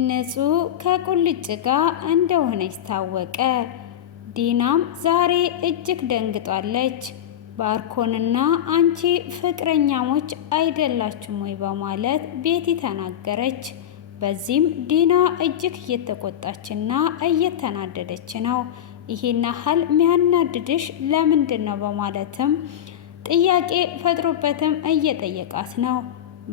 ንጹህ ከቁልጭ ጋር እንደሆነች ታወቀ። ዲናም ዛሬ እጅግ ደንግጧለች። ባርኮንና አንቺ ፍቅረኛሞች አይደላችሁም ወይ በማለት ቤቲ ተናገረች። በዚህም ዲና እጅግ እየተቆጣችና እየተናደደች ነው። ይሄን ያህል ሚያናድድሽ ለምንድን ነው በማለትም ጥያቄ ፈጥሮበትም እየጠየቃት ነው።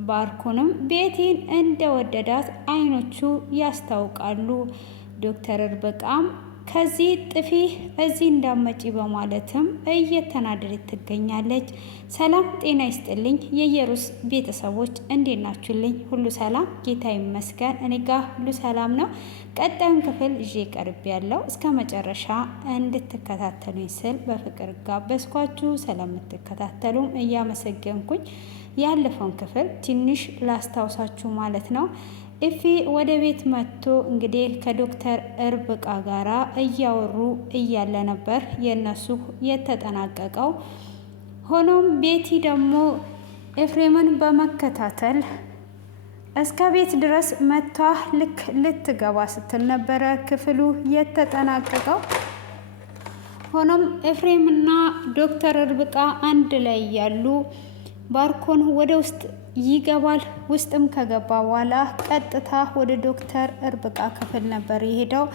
ባርኮንም ቤቲን እንደወደዳት አይኖቹ ያስታውቃሉ። ዶክተር ርብቃም ከዚህ ጥፊ እዚህ እንዳመጪ በማለትም እየተናደደች ትገኛለች። ሰላም ጤና ይስጥልኝ የየሩስ ቤተሰቦች እንዴት ናችሁልኝ? ሁሉ ሰላም ጌታ ይመስገን፣ እኔ ጋር ሁሉ ሰላም ነው። ቀጣዩን ክፍል ይዤ ቀርብ ያለው እስከ መጨረሻ እንድትከታተሉኝ ስል በፍቅር ጋበዝኳችሁ። ስለምትከታተሉም እያመሰገንኩኝ ያለፈውን ክፍል ትንሽ ላስታውሳችሁ ማለት ነው። ኢፊ ወደ ቤት መጥቶ እንግዲህ ከዶክተር ርብቃ ጋራ እያወሩ እያለ ነበር የነሱ የተጠናቀቀው። ሆኖም ቤቲ ደግሞ ኤፍሬምን በመከታተል እስከ ቤት ድረስ መጥቷ ልክ ልትገባ ስትል ነበረ ክፍሉ የተጠናቀቀው። ሆኖም ኤፍሬምና ዶክተር ርብቃ አንድ ላይ ያሉ ባርኮን ወደ ውስጥ ይገባል። ውስጥም ከገባ በኋላ ቀጥታ ወደ ዶክተር ርብቃ ክፍል ነበር የሄደው።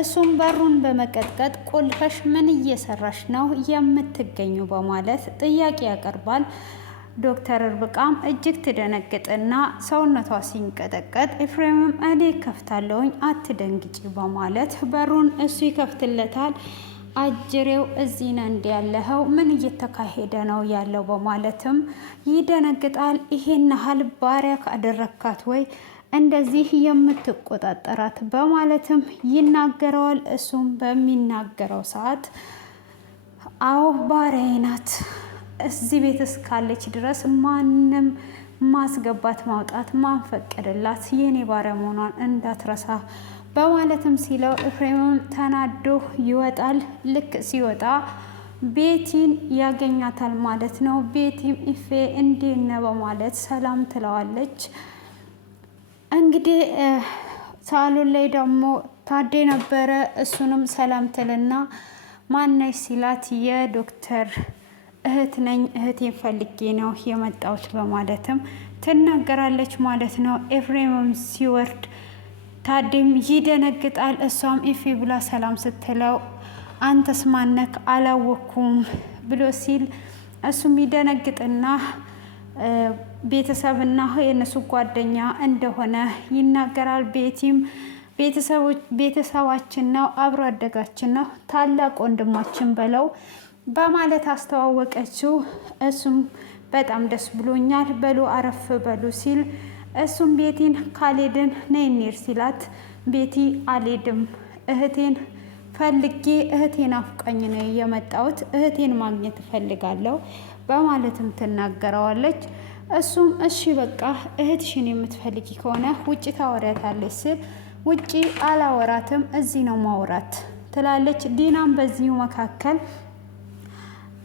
እሱም በሩን በመቀጥቀጥ ቁልፈሽ ምን እየሰራሽ ነው የምትገኙ በማለት ጥያቄ ያቀርባል። ዶክተር ርብቃም እጅግ ትደነግጥና ሰውነቷ ሲንቀጠቀጥ ኤፍሬምም እኔ ከፍታለሁኝ አትደንግጪ በማለት በሩን እሱ ይከፍትለታል። አጅሬው እዚህ ነው እንዲ ያለኸው ምን እየተካሄደ ነው ያለው በማለትም ይደነግጣል። ይሄን ያህል ባሪያ ካደረካት ወይ እንደዚህ የምትቆጣጠራት በማለትም ይናገረዋል። እሱም በሚናገረው ሰዓት አዎ ባሪያዬ ናት፣ እዚህ ቤት እስካለች ድረስ ማንም ማስገባት ማውጣት ማንፈቀድላት የኔ ባሪያ መሆኗን እንዳትረሳ በማለትም ሲለው ኤፍሬምም ተናዶ ይወጣል። ልክ ሲወጣ ቤቲን ያገኛታል ማለት ነው። ቤቲም ኢፌ እንዴት ነህ በማለት ሰላም ትለዋለች። እንግዲህ ሳሎን ላይ ደግሞ ታዴ ነበረ። እሱንም ሰላም ትልና ማነሽ ሲላት የዶክተር እህት ነኝ፣ እህቴን ፈልጌ ነው የመጣሁት በማለትም ትናገራለች ማለት ነው። ኤፍሬምም ሲወርድ ታዴም ይደነግጣል። እሷም ኢፌ ብላ ሰላም ስትለው አንተስ ማነክ አላወኩም ብሎ ሲል እሱም ይደነግጥና ቤተሰብና የነሱ ጓደኛ እንደሆነ ይናገራል። ቤቲም ቤተሰባችን ነው፣ አብሮ አደጋችን ነው፣ ታላቅ ወንድማችን በለው በማለት አስተዋወቀችው። እሱም በጣም ደስ ብሎኛል፣ በሉ አረፍ በሉ ሲል እሱም ቤቲን ካልሄድን ነይ እንሂድ ሲላት ቤቲ አልሄድም፣ እህቴን ፈልጌ እህቴን አፍቃኝ ነው የመጣሁት፣ እህቴን ማግኘት እፈልጋለሁ በማለትም ትናገረዋለች። እሱም እሺ በቃ እህትሽን የምትፈልጊ ከሆነ ውጪ ታወሪያታለች ስል ውጪ አላወራትም እዚህ ነው ማውራት ትላለች። ዲናም በዚሁ መካከል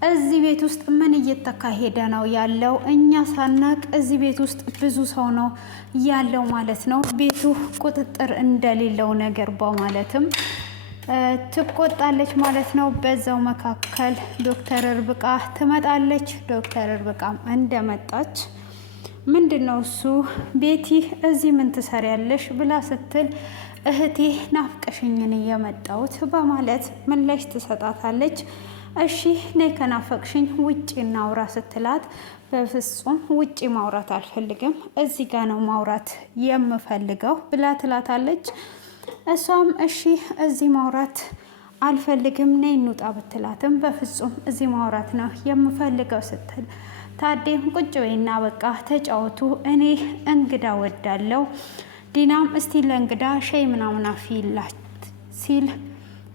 እዚህ ቤት ውስጥ ምን እየተካሄደ ነው ያለው? እኛ ሳናቅ እዚህ ቤት ውስጥ ብዙ ሰው ነው ያለው ማለት ነው፣ ቤቱ ቁጥጥር እንደሌለው ነገር በማለትም ትቆጣለች ማለት ነው። በዛው መካከል ዶክተር ርብቃ ትመጣለች። ዶክተር ርብቃም እንደመጣች ምንድነው እሱ ቤቲ እዚህ ምን ትሰሪያለሽ ብላ ስትል እህቴ ናፍቀሽኝን የመጣሁት በማለት ምላሽ ትሰጣታለች። እሺ ነይ ከናፈቅሽኝ ውጪ እናውራ ስትላት በፍጹም ውጪ ማውራት አልፈልግም፣ እዚህ ጋ ነው ማውራት የምፈልገው ብላ ትላታለች። እሷም እሺ እዚህ ማውራት አልፈልግም ነይ እንውጣ ብትላትም በፍጹም እዚህ ማውራት ነው የምፈልገው ስትል ታዴም ቁጭ በይና በቃ ተጫወቱ፣ እኔ እንግዳ ወዳለው ዲናም እስቲ ለእንግዳ ሻይ ምናምን አፍይላት ሲል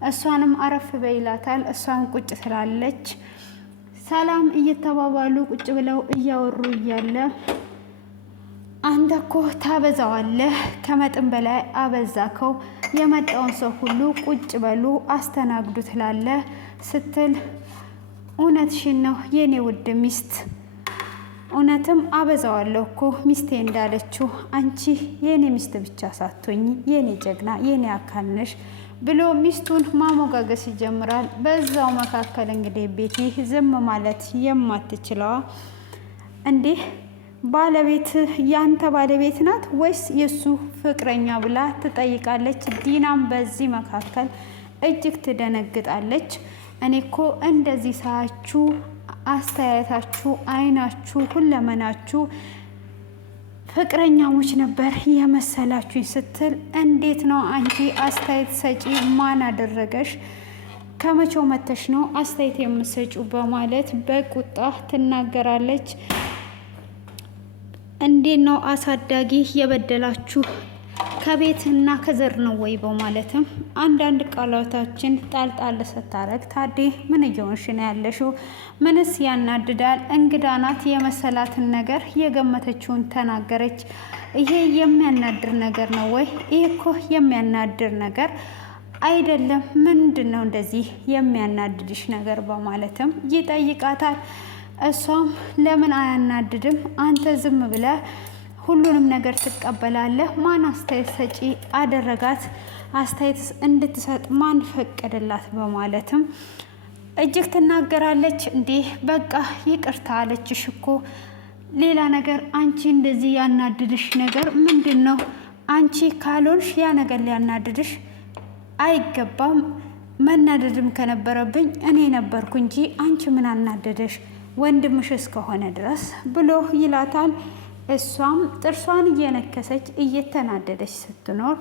እሷንም አረፍ በይላታል። እሷን ቁጭ ትላለች። ሰላም እየተባባሉ ቁጭ ብለው እያወሩ እያለ አንተ እኮ ታበዛዋለህ፣ ከመጠን በላይ አበዛከው፣ የመጣውን ሰው ሁሉ ቁጭ በሉ አስተናግዱ ትላለህ ስትል እውነትሽን ነው የኔ ውድ ሚስት፣ እውነትም አበዛዋለሁ እኮ ሚስቴ እንዳለችው አንቺ የኔ ሚስት ብቻ ሳትሆኝ የኔ ጀግና የኔ አካል ነሽ ብሎ ሚስቱን ማሞጋገስ ይጀምራል። በዛው መካከል እንግዲህ ቤቲ ዝም ማለት የማትችለዋ እንዴ ባለቤት ያንተ ባለቤት ናት ወይስ የሱ ፍቅረኛ ብላ ትጠይቃለች። ዲናም በዚህ መካከል እጅግ ትደነግጣለች። እኔ እኮ እንደዚህ ሳያችሁ አስተያየታችሁ፣ አይናችሁ፣ ሁለመናችሁ ፍቅረኛሞች ነበር የመሰላችሁኝ ስትል እንዴት ነው አንቺ አስተያየት ሰጪ? ማን አደረገሽ? ከመቼው መተሽ ነው አስተያየት የምትሰጪው? በማለት በቁጣ ትናገራለች። እንዴት ነው አሳዳጊ የበደላችሁ ከቤትና ከዘር ነው ወይ? በማለትም አንዳንድ ቃላቶችን ጣልጣል ስታረግ ታዴ ምን እየሆንሽ ነው ያለሽው? ምንስ ያናድዳል? እንግዳ ናት የመሰላትን ነገር የገመተችውን ተናገረች። ይሄ የሚያናድር ነገር ነው ወይ? ይሄ እኮ የሚያናድር ነገር አይደለም። ምንድን ነው እንደዚህ የሚያናድድሽ ነገር? በማለትም ይጠይቃታል። እሷም ለምን አያናድድም? አንተ ዝም ብለህ ሁሉንም ነገር ትቀበላለህ። ማን አስተያየት ሰጪ አደረጋት? አስተያየት እንድትሰጥ ማን ፈቀደላት? በማለትም እጅግ ትናገራለች። እንዴ በቃ ይቅርታ አለችሽ እኮ ሌላ ነገር አንቺ እንደዚህ ያናድድሽ ነገር ምንድን ነው? አንቺ ካልሆንሽ ያ ነገር ሊያናድድሽ አይገባም። መናደድም ከነበረብኝ እኔ ነበርኩ እንጂ አንቺ ምን አናደደሽ? ወንድምሽ እስከሆነ ድረስ ብሎ ይላታል። እሷም ጥርሷን እየነከሰች እየተናደደች ስትኖር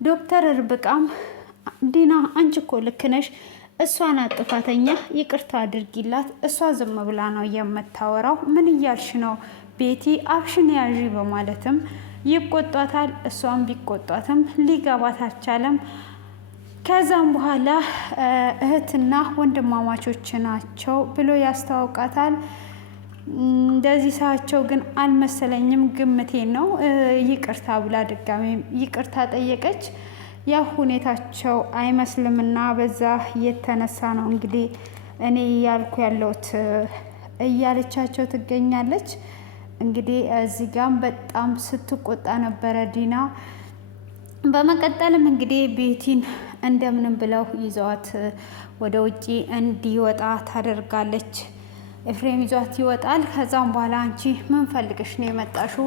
ዶክተር ርብቃም ዲና አንቺ እኮ ልክ ነሽ፣ እሷ ናት ጥፋተኛ፣ ይቅርታ አድርጊላት፣ እሷ ዝም ብላ ነው የምታወራው፣ ምን እያልሽ ነው ቤቲ? አብሽን ያዢ በማለትም ይቆጧታል። እሷም ቢቆጧትም ሊገባት አልቻለም። ከዛም በኋላ እህትና ወንድማማቾች ናቸው ብሎ ያስታውቃታል። እንደዚህ ሰዓቸው ግን አልመሰለኝም፣ ግምቴን ነው። ይቅርታ ብላ ድጋሜ ይቅርታ ጠየቀች። ያ ሁኔታቸው አይመስልምና በዛ የተነሳ ነው እንግዲህ እኔ ያልኩ ያለሁት እያለቻቸው ትገኛለች። እንግዲህ እዚህ ጋም በጣም ስትቆጣ ነበረ ዲና። በመቀጠልም እንግዲህ ቤቲን እንደምንም ብለው ይዘዋት ወደ ውጪ እንዲወጣ ታደርጋለች። ኤፍሬም ይዟት ይወጣል። ከዛም በኋላ አንቺ ምን ፈልገሽ ነው የመጣሽው?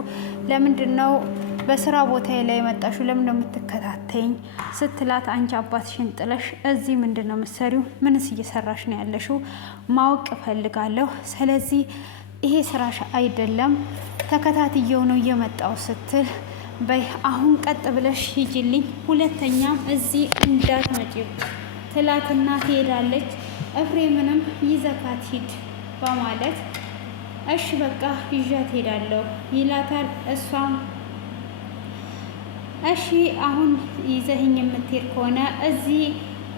ለምንድን ነው በስራ ቦታ ላይ የመጣሽው? ለምን ነው የምትከታተይኝ? ስትላት አንቺ አባትሽን ጥለሽ እዚህ ምንድን ነው የምትሰሪው? ምንስ እየሰራሽ ነው ያለሽው? ማወቅ እፈልጋለሁ። ስለዚህ ይሄ ስራሽ አይደለም፣ ተከታትየው ነው የመጣው ስትል በይ አሁን ቀጥ ብለሽ ሂጂልኝ፣ ሁለተኛም እዚህ እንዳትመጪ ትላትና ትሄዳለች። ኤፍሬምንም ይዘካት ሂድ በማለት እሺ በቃ ይዣት ሄዳለሁ ይላታል። እሷም እሺ አሁን ይዘህኝ የምትሄድ ከሆነ እዚህ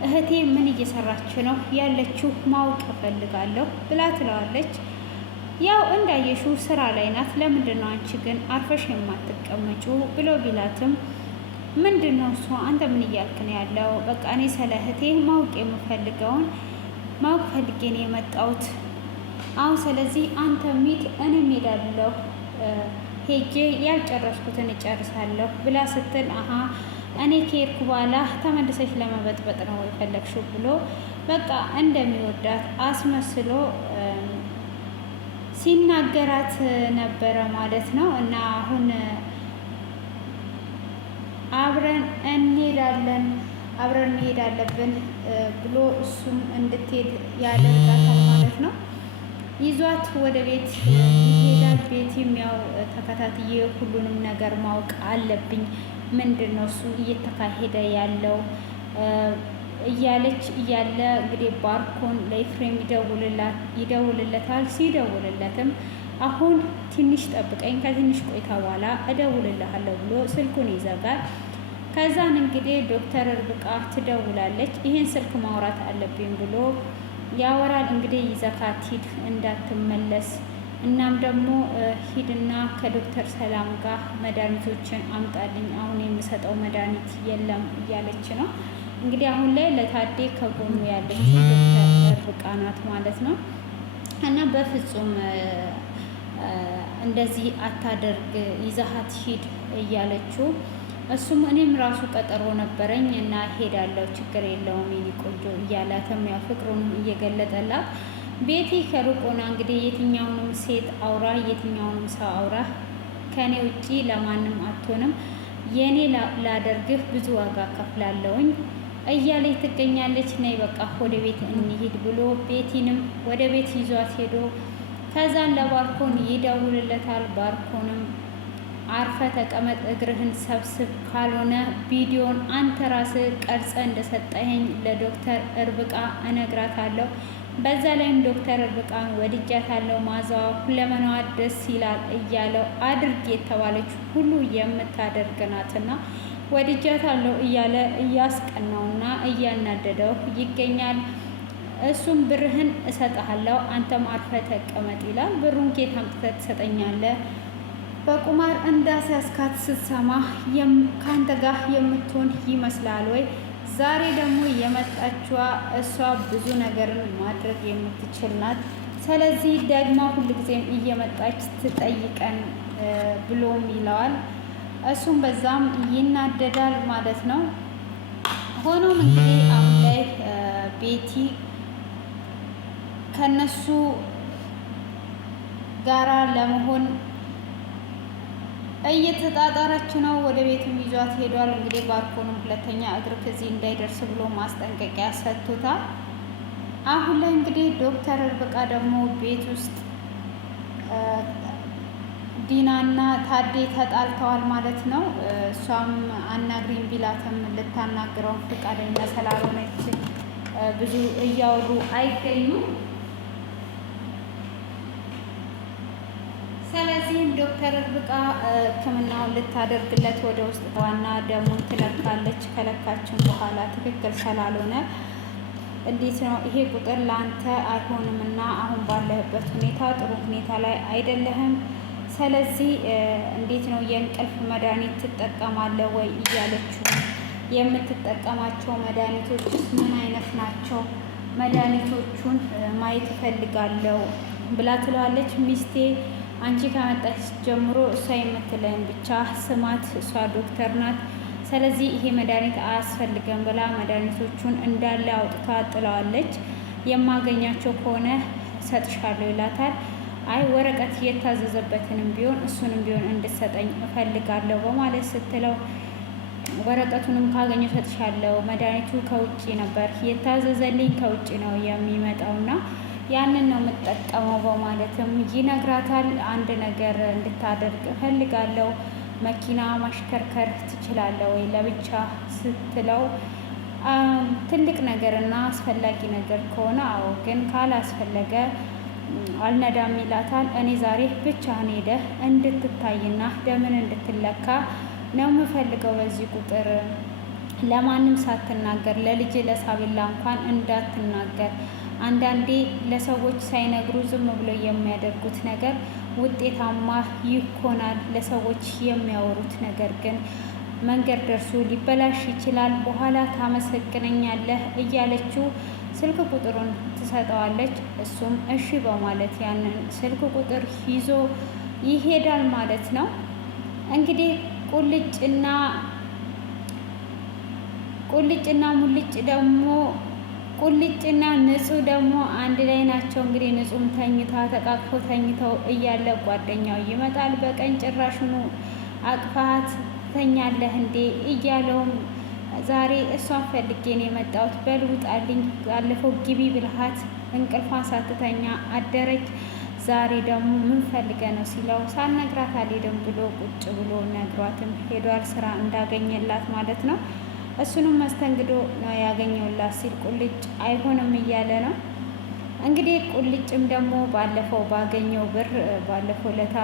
እህቴ ምን እየሰራች ነው ያለችው ማወቅ እፈልጋለሁ ብላ ትለዋለች። ያው እንዳየሽው ስራ ላይ ናት። ለምንድን ነው አንቺ ግን አርፈሽ የማትቀመጩ ብሎ ቢላትም ምንድን ነው እሷ አንተ ምን እያልክ ነው ያለው? በቃ እኔ ስለ እህቴ ማወቅ የምፈልገውን ማወቅ ፈልጌ ነው የመጣሁት አሁን። ስለዚህ አንተ ሚድ እኔ ሄዳለሁ፣ ሄጄ ያልጨረስኩትን እጨርሳለሁ ብላ ስትል አሀ እኔ ከሄድኩ በኋላ ተመልሰሽ ለመበጥበጥ ነው የፈለግሽው ብሎ በቃ እንደሚወዳት አስመስሎ ሲናገራት ነበረ ማለት ነው። እና አሁን አብረን እንሄዳለን አብረን መሄድ አለብን ብሎ እሱም እንድትሄድ ያደርጋታል ማለት ነው። ይዟት ወደ ቤት ይሄዳል። ቤቲም ያው ተከታትዬ ሁሉንም ነገር ማወቅ አለብኝ፣ ምንድን ነው እሱ እየተካሄደ ያለው እያለች እያለ እንግዲህ ባርኮን ለኤፍሬም ይደውልለታል። ሲደውልለትም አሁን ትንሽ ጠብቀኝ፣ ከትንሽ ቆይታ በኋላ እደውልልሃለሁ ብሎ ስልኩን ይዘጋል። ከዛን እንግዲህ ዶክተር ርብቃ ትደውላለች። ይህን ስልክ ማውራት አለብኝ ብሎ ያወራል። እንግዲህ ይዘካት ሂድ እንዳትመለስ፣ እናም ደግሞ ሂድና ከዶክተር ሰላም ጋር መድኃኒቶችን አምጣልኝ፣ አሁን የምሰጠው መድኃኒት የለም እያለች ነው። እንግዲህ አሁን ላይ ለታዴ ከጎኑ ያለች ዶክተር ርብቃ ናት ማለት ነው። እና በፍጹም እንደዚህ አታደርግ ይዛሃት ሂድ እያለችው እሱም እኔም ራሱ ቀጠሮ ነበረኝ እና ሄዳለሁ ችግር የለውም የኔ ቆንጆ እያላትም ያው ፍቅሩንም እየገለጠላት ቤቲ ከሩቆና እንግዲህ የትኛውንም ሴት አውራ የትኛውንም ሰው አውራ ከኔ ውጪ ለማንም አትሆንም የኔ ላደርግህ ብዙ ዋጋ ከፍላለሁኝ እያለች ትገኛለች። ነይ በቃ ወደ ቤት እንሂድ ብሎ ቤቲንም ወደ ቤት ይዟት ሄዶ ከዛን ለባርኮን ይደውልለታል። ባርኮንም አርፈ ተቀመጥ እግርህን ሰብስብ ካልሆነ ቪዲዮን አንተ ራስህ ቀርጸ እንደሰጠኸኝ ለዶክተር እርብቃ እነግራታለሁ። በዛ ላይም ዶክተር እርብቃን ወድጃታለሁ፣ ማዛዋ ሁለመናዋ ደስ ይላል እያለው አድርግ የተባለች ሁሉ የምታደርግ ናትና ወድጃታለሁ እያለ እያስቀናውና እያናደደው ይገኛል። እሱም ብርህን እሰጥሃለሁ አንተም አርፈ ተቀመጥ ይላል። ብሩን ኬት አምጥተህ ትሰጠኛለህ? በቁማር እንዳስያዝካት ስትሰማ ከአንተ ጋር የምትሆን ይመስላል ወይ? ዛሬ ደግሞ የመጣችዋ እሷ ብዙ ነገርን ማድረግ የምትችል ናት። ስለዚህ ደግሞ ሁልጊዜም እየመጣች ትጠይቀን ብሎም ይለዋል። እሱም በዛም ይናደዳል ማለት ነው። ሆኖም እንግዲህ አሁን ላይ ቤቲ ከነሱ ጋራ ለመሆን እየተጣጣረች ነው። ወደ ቤትም ይዟት ሄዷል። እንግዲህ ባርኮንም ሁለተኛ እግር ከዚህ እንዳይደርስ ብሎ ማስጠንቀቂያ ሰጥቶታል። አሁን ላይ እንግዲህ ዶክተር እርብቃ ደግሞ ቤት ውስጥ ዲናና ታዴ ተጣልተዋል ማለት ነው። እሷም አናግሪኝ ቢላትም ልታናግረው ፈቃደኛ ስላልሆነች ብዙ እያወሩ አይገኙም። ስለዚህም ዶክተር እርብቃ ሕክምናውን ልታደርግለት ወደ ውስጥ ዋና ደሙን ትለካለች። ከለካችን በኋላ ትክክል ስላልሆነ እንዴት ነው ይሄ ቁጥር ለአንተ አይሆንም እና አሁን ባለህበት ሁኔታ ጥሩ ሁኔታ ላይ አይደለህም። ስለዚህ እንዴት ነው የእንቅልፍ መድኃኒት ትጠቀማለህ ወይ እያለችው የምትጠቀማቸው መድኃኒቶች ምን አይነት ናቸው? መድኃኒቶቹን ማየት እፈልጋለሁ ብላ ትለዋለች። ሚስቴ አንቺ ከመጣች ጀምሮ እሷ የምትለን ብቻ ስማት፣ እሷ ዶክተር ናት። ስለዚህ ይሄ መድኃኒት አያስፈልገም ብላ መድኃኒቶቹን እንዳለ አውጥታ ጥለዋለች። የማገኛቸው ከሆነ ሰጥሻለሁ ይላታል። አይ ወረቀት የታዘዘበትንም ቢሆን እሱንም ቢሆን እንድትሰጠኝ እፈልጋለሁ በማለት ስትለው ወረቀቱንም ካገኘው ሰጥሻለሁ፣ መድኃኒቱ ከውጭ ነበር የታዘዘልኝ ከውጭ ነው የሚመጣውና ያንን ነው የምጠቀመው በማለትም ይነግራታል። አንድ ነገር እንድታደርግ እፈልጋለሁ፣ መኪና ማሽከርከር ትችላለህ ወይ ለብቻ ስትለው ትልቅ ነገርና አስፈላጊ ነገር ከሆነ አዎ፣ ግን ካላስፈለገ አልነዳም ይላታል። እኔ ዛሬ ብቻህን ሄደህ እንድትታይና ደምን እንድትለካ ነው የምፈልገው። በዚህ ቁጥር ለማንም ሳትናገር ለልጅ ለሳቢላ እንኳን እንዳትናገር። አንዳንዴ ለሰዎች ሳይነግሩ ዝም ብሎ የሚያደርጉት ነገር ውጤታማ ይሆናል። ለሰዎች የሚያወሩት ነገር ግን መንገድ ደርሶ ሊበላሽ ይችላል። በኋላ ታመሰግነኛለህ እያለችው ስልክ ቁጥሩን ትሰጠዋለች። እሱም እሺ በማለት ያንን ስልክ ቁጥር ይዞ ይሄዳል ማለት ነው። እንግዲህ ቁልጭና ሙልጭ ደግሞ ቁልጭና ንጹህ ደግሞ አንድ ላይ ናቸው። እንግዲህ ንጹህም ተኝታ ተቃቅፈው ተኝተው እያለ ጓደኛው ይመጣል። በቀን ጭራሹኑ አቅፋት ተኛለህ እንዴ እያለውም ዛሬ እሷን ፈልጌ ነው የመጣሁት፣ በል ውጣልኝ፣ ባለፈው ግቢ ብልሃት እንቅልፏን ሳትተኛ አደረች፣ ዛሬ ደግሞ ምን ፈልገ ነው ሲለው ሳልነግራት አልሄድም ብሎ ቁጭ ብሎ ነግሯትም ሄዷል። ስራ እንዳገኘላት ማለት ነው። እሱንም መስተንግዶ ነው ያገኘውላት ሲል ቁልጭ አይሆንም እያለ ነው። እንግዲህ ቁልጭም ደግሞ ባለፈው ባገኘው ብር ባለፈው ለታ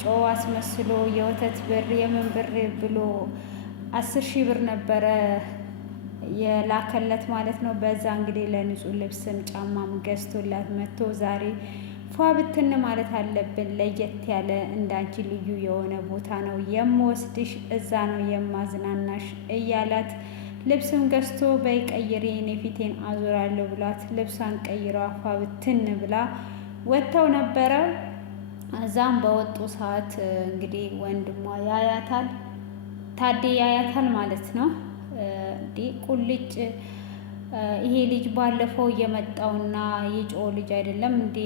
ጨዋ አስመስሎ የወተት ብር የምን ብር ብሎ 10,000 ብር ነበረ የላከለት ማለት ነው። በዛ እንግዲህ ለንጹህ ልብስም ጫማም ገዝቶላት መጥቶ ዛሬ ፏ ብትን ማለት አለብን፣ ለየት ያለ እንዳንቺ ልዩ የሆነ ቦታ ነው የምወስድሽ፣ እዛ ነው የማዝናናሽ እያላት ልብስም ገዝቶ በይ ቀይሬ እኔ ፊቴን አዞራለሁ ብሏት ልብሷን ቀይረው ፏ ብትን ብላ ወጥተው ነበረ። እዛም በወጡ ሰዓት እንግዲህ ወንድሟ ያያታል፣ ታዴ ያያታል ማለት ነው። እንዴ ቁልጭ ይሄ ልጅ ባለፈው የመጣውና የጮ ልጅ አይደለም እንዴ?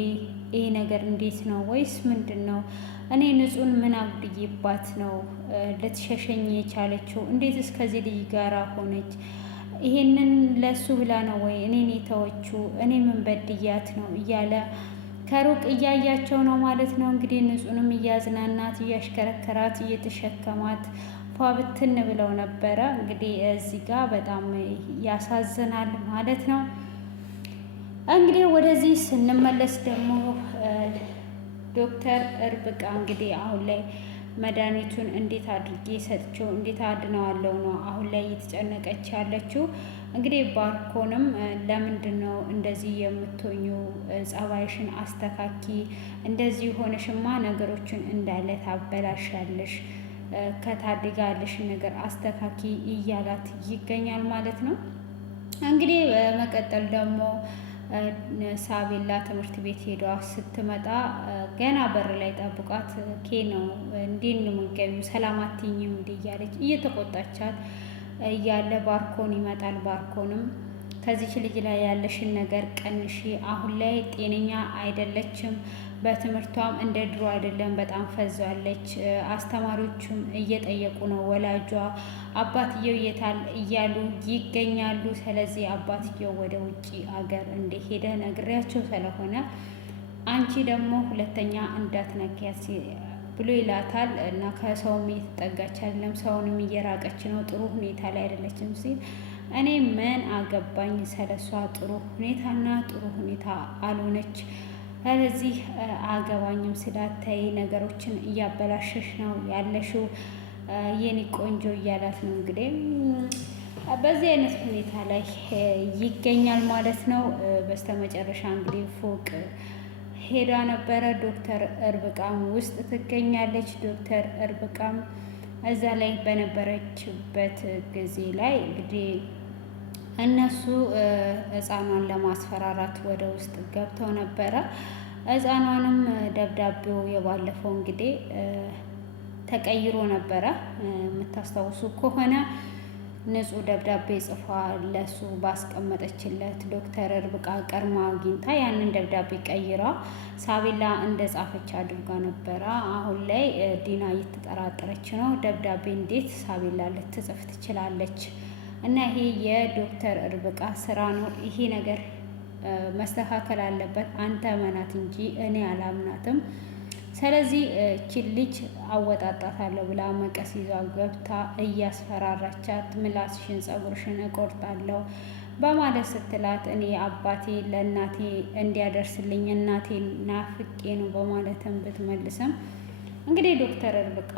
ይሄ ነገር እንዴት ነው? ወይስ ምንድን ነው? እኔ ንጹህን ምን አብድዬባት ነው ልትሸሸኝ የቻለችው? እንዴት እስከዚህ ልጅ ጋራ ሆነች? ይሄንን ለሱ ብላ ነው ወይ እኔን የተወችው? እኔ ምን በድያት ነው? እያለ ከሩቅ እያያቸው ነው ማለት ነው። እንግዲህ ንጹህንም እያዝናናት እያሽከረከራት እየተሸከማት ፏ ብትን ብለው ነበረ። እንግዲህ እዚህ ጋር በጣም ያሳዝናል ማለት ነው። እንግዲህ ወደዚህ ስንመለስ ደግሞ ዶክተር እርብቃ እንግዲህ አሁን ላይ መድኃኒቱን እንዴት አድርጌ ሰጥቼው እንዴት አድነዋለሁ ነው አሁን ላይ እየተጨነቀች ያለችው። እንግዲህ ባርኮንም ለምንድን ነው እንደዚህ የምትሆኙ? ጸባይሽን አስተካኪ፣ እንደዚህ ሆነሽማ ነገሮችን እንዳለ ታበላሻለሽ፣ ከታድጋለሽን ነገር አስተካኪ እያላት ይገኛል ማለት ነው። እንግዲህ በመቀጠል ደግሞ ሳቤላ ትምህርት ቤት ሄዷ ስትመጣ ገና በር ላይ ጠብቋት ነው እንዴት ነው የምትገቢው? ሰላም አትይኝም እንዴ? እያለች እየተቆጣቻት እያለ ባርኮን ይመጣል። ባርኮንም ከዚች ልጅ ላይ ያለሽን ነገር ቀንሺ፣ አሁን ላይ ጤነኛ አይደለችም፣ በትምህርቷም እንደ ድሮ አይደለም፣ በጣም ፈዟለች። አስተማሪዎቹም እየጠየቁ ነው ወላጇ አባትየው የታል እያሉ ይገኛሉ። ስለዚህ አባትየው ወደ ውጭ አገር እንደሄደ ነግሬያቸው ስለሆነ አንቺ ደግሞ ሁለተኛ እንዳትነኪያት ብሎ ይላታል። እና ከሰውም እየተጠጋች አይደለም፣ ሰውንም እየራቀች ነው፣ ጥሩ ሁኔታ ላይ አይደለችም ሲል እኔ ምን አገባኝ ስለሷ ጥሩ ሁኔታና ጥሩ ሁኔታ አልሆነች፣ ስለዚህ አገባኝም ስላታይ ነገሮችን እያበላሸሽ ነው ያለሽው የኔ ቆንጆ እያላት ነው። እንግዲህ በዚህ አይነት ሁኔታ ላይ ይገኛል ማለት ነው። በስተመጨረሻ እንግዲህ ፎቅ ሄዳ ነበረ። ዶክተር እርብቃም ውስጥ ትገኛለች። ዶክተር እርብቃም እዛ ላይ በነበረችበት ጊዜ ላይ እንግዲህ እነሱ ሕፃኗን ለማስፈራራት ወደ ውስጥ ገብተው ነበረ። ሕፃኗንም ደብዳቤው የባለፈው እንግዲህ ተቀይሮ ነበረ። የምታስታውሱ ከሆነ ንጹህ ደብዳቤ ጽፏ ለሱ ባስቀመጠችለት ዶክተር እርብቃ ቀድማ አግኝታ ያንን ደብዳቤ ቀይራ ሳቤላ እንደ ጻፈች አድርጋ ነበረ። አሁን ላይ ዲና እየተጠራጠረች ነው። ደብዳቤ እንዴት ሳቤላ ልትጽፍ ትችላለች? እና ይሄ የዶክተር እርብቃ ስራ ነው። ይሄ ነገር መስተካከል አለበት። አንተ መናት እንጂ እኔ አላምናትም። ስለዚህ እቺን ልጅ አወጣጣታለሁ ብላ መቀስ ይዛ ገብታ እያስፈራራቻት ምላስሽን፣ ጸጉርሽን እቆርጣለሁ በማለት ስትላት እኔ አባቴ ለእናቴ እንዲያደርስልኝ እናቴ ናፍቄ ነው በማለትም ብትመልስም እንግዲህ ዶክተር እርብቃ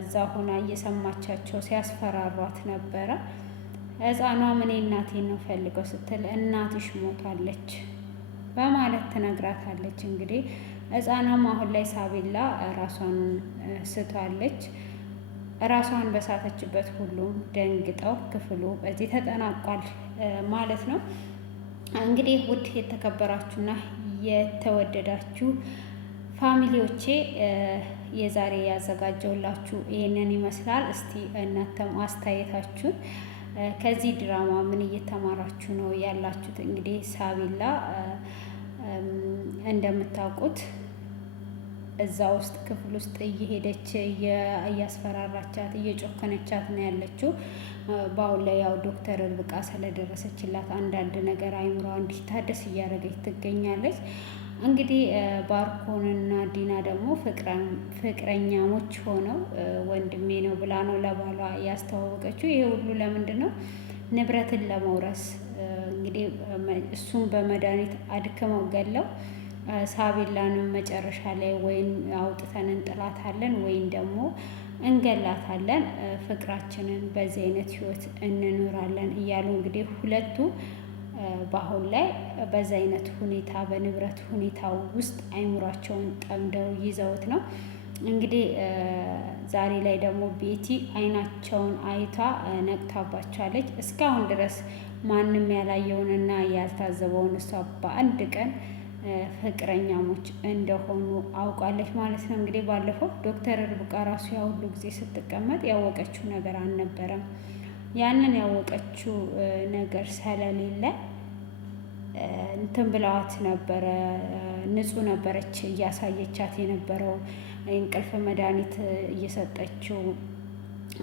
እዛ ሆና እየሰማቻቸው ሲያስፈራሯት ነበረ። ሕፃኗም እኔ እናቴን ነው ፈልገው ስትል እናትሽ ሞታለች በማለት ትነግራታለች። እንግዲህ ሕፃኗም አሁን ላይ ሳቤላ ራሷን ስቷለች። ራሷን በሳተችበት ሁሉም ደንግጠው ክፍሉ በዚህ ተጠናቋል ማለት ነው። እንግዲህ ውድ የተከበራችሁና የተወደዳችሁ ፋሚሊዎቼ የዛሬ ያዘጋጀውላችሁ ይህንን ይመስላል። እስቲ እናንተም አስተያየታችሁን ከዚህ ድራማ ምን እየተማራችሁ ነው ያላችሁት? እንግዲህ ሳቤላ እንደምታውቁት እዛ ውስጥ ክፍል ውስጥ እየሄደች እያስፈራራቻት እየጮከነቻት ነው ያለችው። በአሁን ላይ ያው ዶክተር እርብቃ ስለደረሰችላት አንዳንድ ነገር አይምሯ እንዲታደስ እያደረገች ትገኛለች። እንግዲህ ባርኮንና ዲና ደግሞ ፍቅረኛሞች ሆነው ወንድሜ ነው ብላ ነው ለባሏ ያስተዋወቀችው። ይሄ ሁሉ ለምንድን ነው? ንብረትን ለመውረስ እንግዲህ እሱን በመድኃኒት አድክመው ገለው ሳቤላንም መጨረሻ ላይ ወይም አውጥተን እንጥላታለን ወይም ደግሞ እንገላታለን፣ ፍቅራችንን በዚህ አይነት ህይወት እንኖራለን እያሉ እንግዲህ ሁለቱ በአሁን ላይ በዛ አይነት ሁኔታ በንብረት ሁኔታ ውስጥ አይምሯቸውን ጠምደው ይዘውት ነው። እንግዲህ ዛሬ ላይ ደግሞ ቤቲ አይናቸውን አይታ ነቅታባቸዋለች። እስካሁን ድረስ ማንም ያላየውንና ያልታዘበውን እሷ በአንድ ቀን ፍቅረኛሞች እንደሆኑ አውቃለች ማለት ነው። እንግዲህ ባለፈው ዶክተር ርብቃ ራሱ ያ ሁሉ ጊዜ ስትቀመጥ ያወቀችው ነገር አልነበረም። ያንን ያወቀችው ነገር ስለሌለ እንትን ብለዋት ነበረ። ንጹህ ነበረች እያሳየቻት የነበረው እንቅልፍ መድኃኒት እየሰጠችው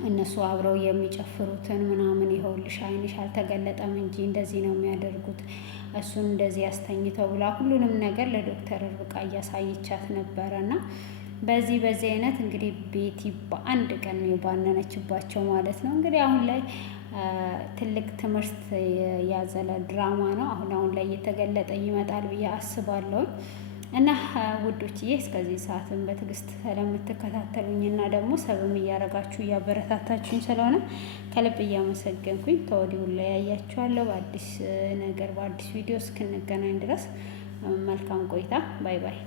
እነሱ አብረው የሚጨፍሩትን ምናምን ይኸውልሽ ዓይንሽ አልተገለጠም እንጂ እንደዚህ ነው የሚያደርጉት እሱን እንደዚህ ያስተኝተው ብላ ሁሉንም ነገር ለዶክተር ርብቃ እያሳየቻት ነበረ። እና በዚህ አይነት እንግዲህ ቤቲ በአንድ ቀን ነው የባነነችባቸው ማለት ነው። እንግዲህ አሁን ላይ ትልቅ ትምህርት ያዘለ ድራማ ነው አሁን ላይ እየተገለጠ ይመጣል ብዬ አስባለሁ። እና ውዶችዬ እስከዚህ ሰዓትን በትዕግስት ስለምትከታተሉኝ እና ደግሞ ሰብም እያረጋችሁ እያበረታታችሁኝ ስለሆነ ከልብ እያመሰገንኩኝ ከወዲሁ ላይ ያያችኋለሁ። በአዲስ ነገር በአዲስ ቪዲዮ እስክንገናኝ ድረስ መልካም ቆይታ። ባይ ባይ።